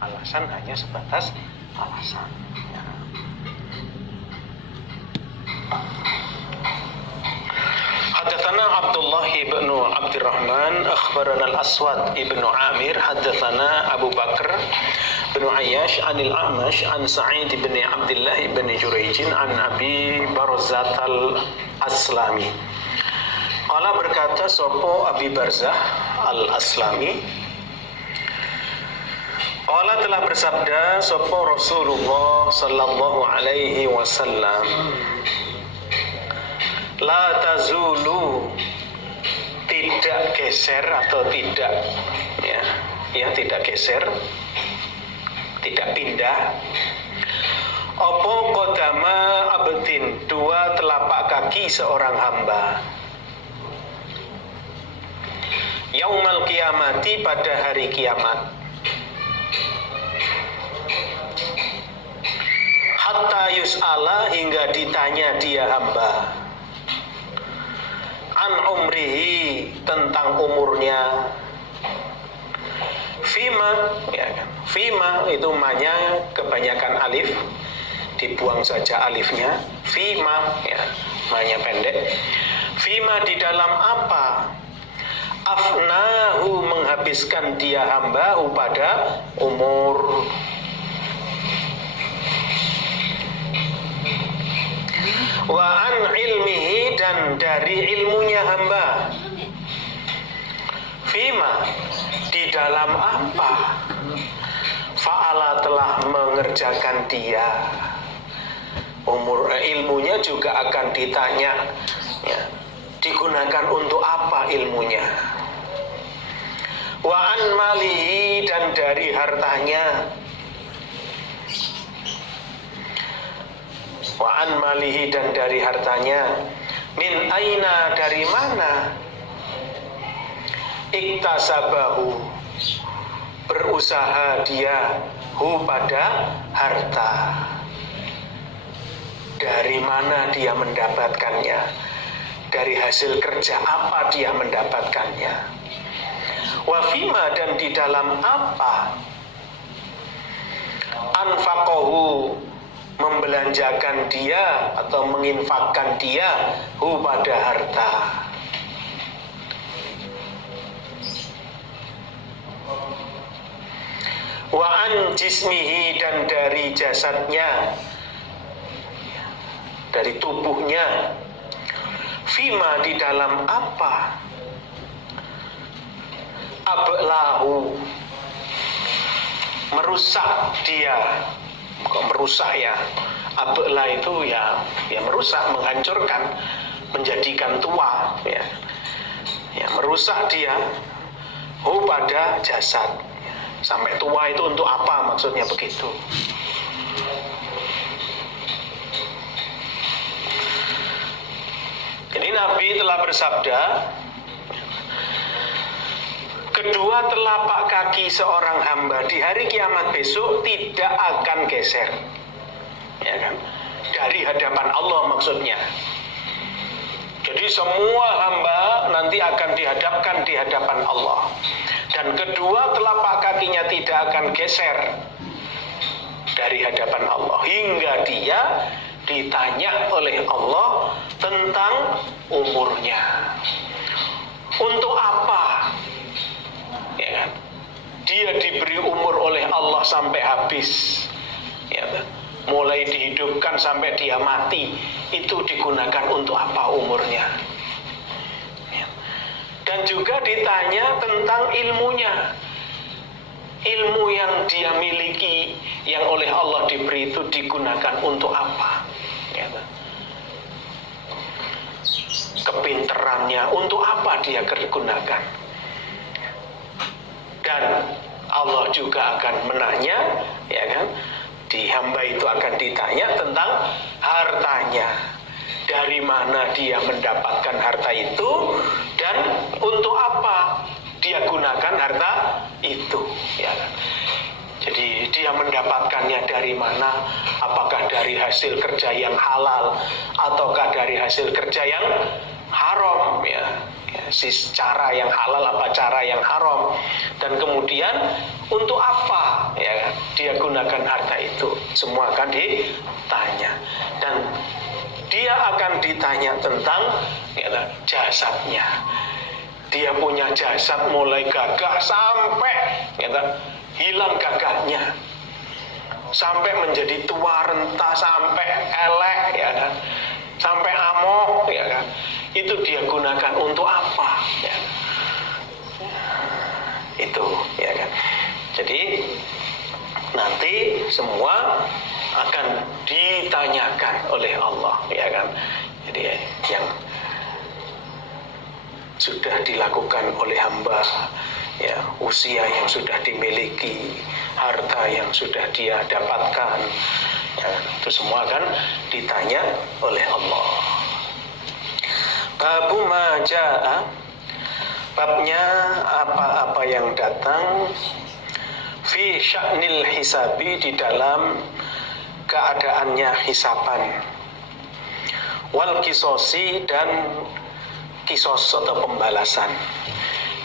alasan hanya sebatas alasan. Ya. Haddatsana Abdullah ibnu Abdurrahman akhbarana al-Aswad ibnu Amir haddatsana Abu Bakar bin Ayyash anil A'mash an Sa'id bin Abdullah bin Jurayj an Abi Barzah al-Aslami. Qala berkata sopo Abi Barzah al-Aslami, qala telah bersabda sopo Rasulullah sallallahu alaihi wasallam, la tazulu, tidak geser atau tidak tidak geser, tidak pindah, opo kodama abdin, dua telapak kaki seorang hamba, yaumal kiamati, pada hari kiamat, hatta yus'ala, hingga ditanya dia hamba, an umrihi, tentang umurnya, fima, fima itu manya kebanyakan alif, dibuang saja alifnya, fima manya pendek, fima di dalam apa, afnahu, menghabiskan dia hamba pada umur, wa an ilmihi, dan dari ilmunya hamba, fima, di dalam apa, fa'ala, telah mengerjakan dia, ilmunya juga akan ditanya, digunakan untuk apa ilmunya, wa an malihi, dan dari hartanya, wa an malihi, dan dari hartanya, min aina, dari mana, iktasabahu, berusaha dia, hu, pada harta, dari mana dia mendapatkannya, dari hasil kerja apa dia mendapatkannya, wa fima, dan di dalam apa, anfaqahu, membelanjakan dia atau menginfakkan dia, hu, pada harta, wa an jismihi, dan dari jasadnya, dari tubuhnya, fima, di dalam apa, ablahu, merusak dia. Kok merusak ya? Abla itu ya merusak, menghancurkan, menjadikan tua, merusak dia, hu, pada jasad, sampai tua itu untuk apa, maksudnya begitu. Jadi Nabi telah bersabda, kedua telapak kaki seorang hamba di hari kiamat besok tidak akan geser, dari hadapan Allah maksudnya. Jadi semua hamba nanti akan dihadapkan di hadapan Allah, dan kedua telapak kakinya tidak akan geser dari hadapan Allah hingga dia ditanya oleh Allah tentang umurnya. Untuk apa? Dia diberi umur oleh Allah sampai habis, mulai dihidupkan sampai dia mati, itu digunakan untuk apa umurnya? Dan juga ditanya tentang ilmunya, ilmu yang dia miliki, yang oleh Allah diberi itu digunakan untuk apa? Kepinterannya untuk apa dia gunakan? Dan Allah juga akan menanya, di hamba itu akan ditanya tentang hartanya, dari mana dia mendapatkan harta itu dan untuk apa dia gunakan harta itu, Jadi dia mendapatkannya dari mana? Apakah dari hasil kerja yang halal ataukah dari hasil kerja yang haram, cara yang halal apa cara yang haram, dan kemudian untuk apa, dia gunakan harta itu? Semua akan ditanya. Dan dia akan ditanya tentang jasadnya. Dia punya jasad mulai gagah sampai hilang gagahnya, sampai menjadi tua renta, sampai elek, ya kan, sampai amok, ya kan. Itu dia gunakan untuk apa? Ya. Itu, ya kan. Jadi nanti semua akan ditanyakan oleh Allah, ya kan. Jadi yang sudah dilakukan oleh hamba, ya, usia yang sudah dimiliki, harta yang sudah dia dapatkan, ya, itu semua akan ditanya oleh Allah. Babu maja'a, babnya apa-apa yang datang, fi sya'nil hisabi, di dalam keadaannya hisaban, wal kisosi, dan kisos atau pembalasan.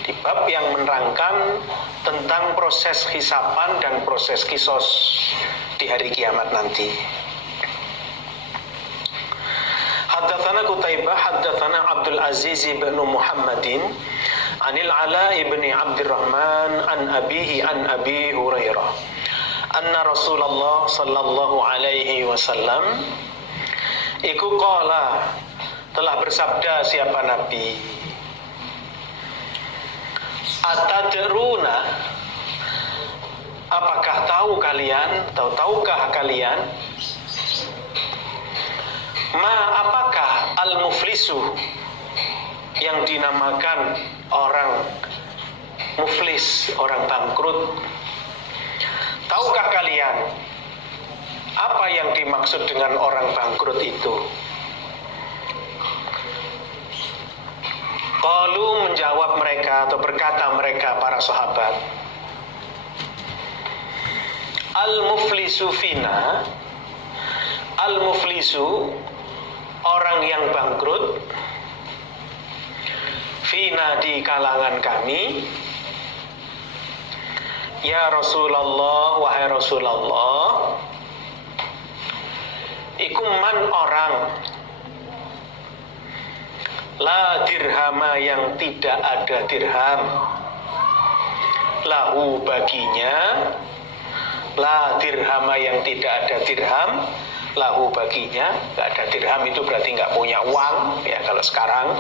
Di bab yang menerangkan tentang proses hisaban dan proses kisos di hari kiamat nanti. Haddatsana Qutaibah haddatsana Abdul Aziz bin Muhammadin anil Ala ibn Abdurrahman an abihi an Abi Hurairah anna Rasulullah sallallahu alaihi wasallam iku qala, telah bersabda siapa Nabi, atadruna, apakah tahu kalian atau tahukah kalian, ma, apakah al-muflisu, yang dinamakan orang muflis, orang bangkrut. Tahukah kalian apa yang dimaksud dengan orang bangkrut itu? Qalu, menjawab mereka atau berkata mereka para sahabat, al-muflisu fina, al-muflisu, orang yang bangkrut, fina, di kalangan kami, ya Rasulullah, wahai Rasulullah, iku man, orang, la dirhama, yang tidak ada dirham, lahu, baginya, la dirhama, yang tidak ada dirham, lahu, baginya. Gak ada dirham itu berarti gak punya uang, ya kalau sekarang.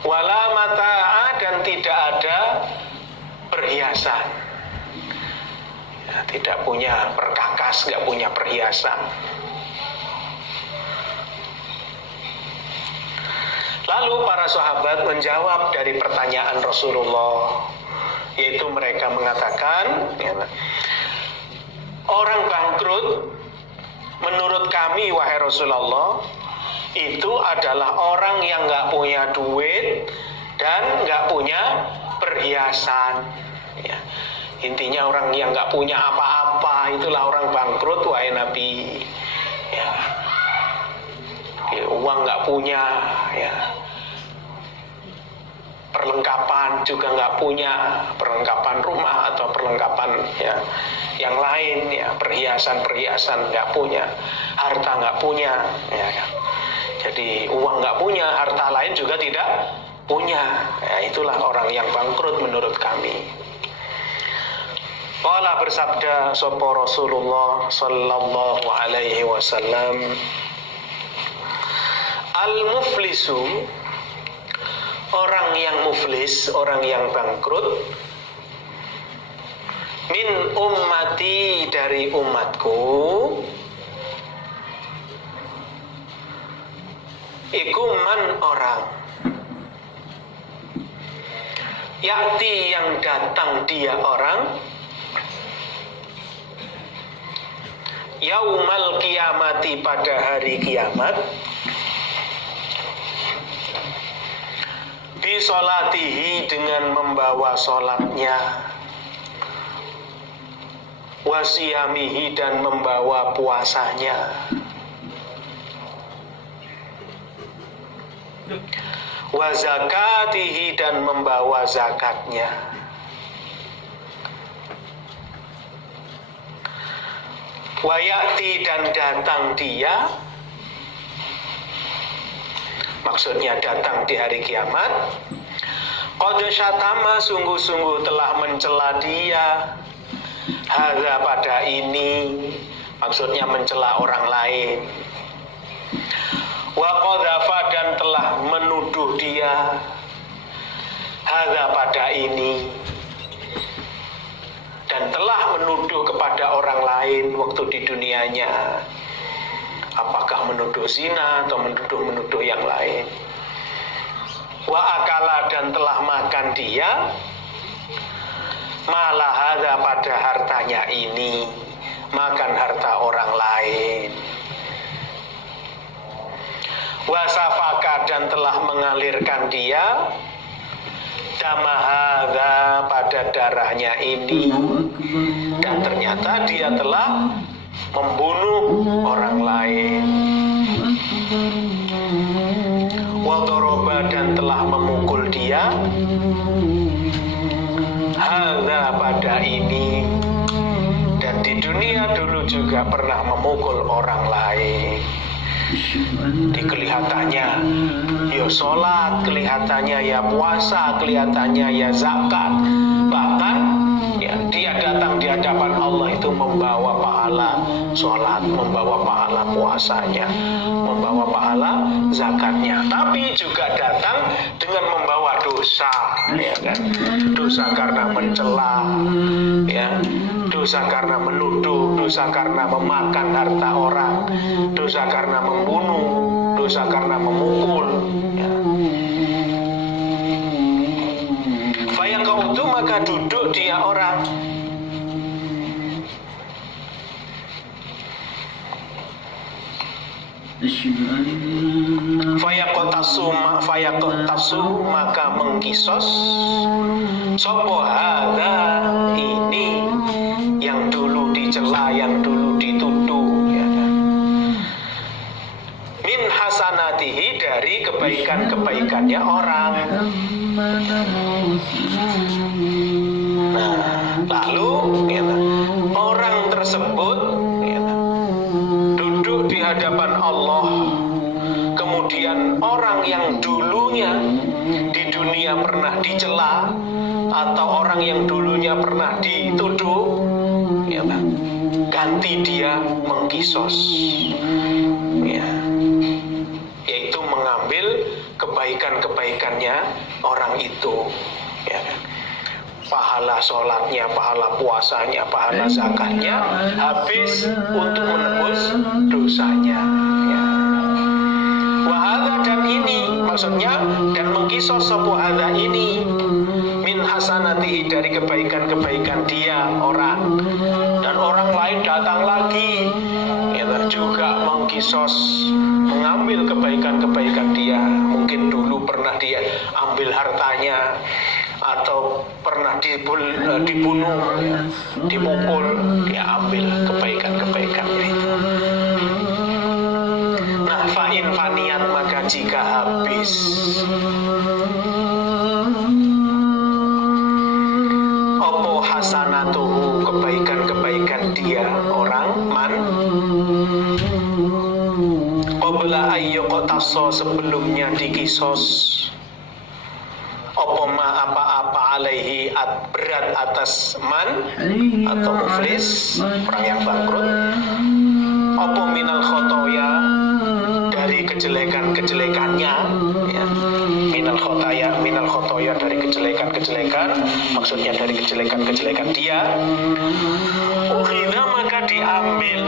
Wala mata'a, dan tidak ada perhiasan, ya, tidak punya perkakas, gak punya perhiasan. Lalu para sahabat menjawab dari pertanyaan Rasulullah, yaitu mereka mengatakan, orang bangkrut menurut kami, wahai Rasulullah, itu adalah orang yang gak punya duit dan gak punya perhiasan, ya. Intinya orang yang gak punya apa-apa, itulah orang bangkrut, wahai Nabi, ya. Uang gak punya, ya, perlengkapan juga gak punya, perlengkapan rumah atau perlengkapan, ya, yang lain, ya, perhiasan gak punya, harta gak punya, ya. Jadi uang gak punya, harta lain juga tidak punya, ya, itulah orang yang bangkrut menurut kami. Qala, bersabda sapa Rasulullah sallallahu alaihi wasallam, al-muflisu, orang yang muflis, orang yang bangkrut, min ummati, dari umatku, iku man, orang, yakti, yang datang dia orang, yaumal kiamati, pada hari kiamat, bisolatihi, dengan membawa solatnya, wasiyamihi, dan membawa puasanya, wazakatihi, dan membawa zakatnya. Wayati dan datang dia, maksudnya datang di hari kiamat. Qad syatama, sungguh-sungguh telah mencela dia. Hadza, pada ini, maksudnya mencela orang lain. Wa qadzafa, dan telah menuduh dia. Hadza, pada ini, dan telah menuduh kepada orang lain waktu di dunianya. Apakah menuduh zina atau menuduh yang lain. Wa akala, dan telah makan dia. Malah hadza, pada hartanya ini, makan harta orang lain. Wa safaka, dan telah mengalirkan dia. Dama hadza, pada darahnya ini, dan ternyata dia telah membunuh orang lain. Wa doroba, dan telah memukul dia. Hadza, pada ini, dan di dunia dulu juga pernah memukul orang lain. Di kelihatannya ya sholat, kelihatannya ya puasa, kelihatannya ya zakat, bahkan ya dia datang di hadapan Allah itu membawa pahala sholat, membawa pahala puasanya, membawa pahala zakatnya, tapi juga datang dengan membawa dosa, ya kan? Dosa karena mencela, ya, dosa karena menuduh, dosa karena memakan harta orang, dosa karena membunuh, dosa karena memukul, ya. Fayaqautu, maka duduk dia orang. Fayaqtasu, maka mengkisos. Sopo hadza, ini yang dulu dicela, yang dulu dituduh, ya kan? Min hasanatihi, dari kebaikan-kebaikannya orang. Nah, lalu ya, orang tersebut ya, duduk di hadapan Allah. Kemudian orang yang dulunya di dunia pernah dicela, atau orang yang dulunya pernah dituduh, ya, ganti dia mengkisos, ya, yaitu mengambil kebaikan-kebaikannya orang itu, ya, pahala sholatnya, pahala puasanya, pahala zakatnya habis untuk menebus dosanya, ya. Wahada, dan ini maksudnya, dan mengkisos sopo hadza ini min hasanatihi, dari kebaikan-kebaikan dia orang, dan orang lain datang lagi ya, juga mengkisos, mengambil kebaikan-kebaikan dia. Mungkin dulu pernah dia ambil hartanya, atau pernah dibunuh, ya, dipukul, dia ambil kebaikan-kebaikannya itu. Nah, fa'in faniat, maka jika habis opo hasanatuhu, kebaikan-kebaikan dia orang, man qabla ayyuqtaso, sebelumnya dikisos, opo ma apa-apa alaihi, berat atas man atau muflis, orang yang bangkrut, opo minal khotoya, dari kejelekan-kejelekannya, ya. minal khotoya dari kejelekan-kejelekan, maksudnya dari kejelekan-kejelekan dia. Ukhidha, maka diambil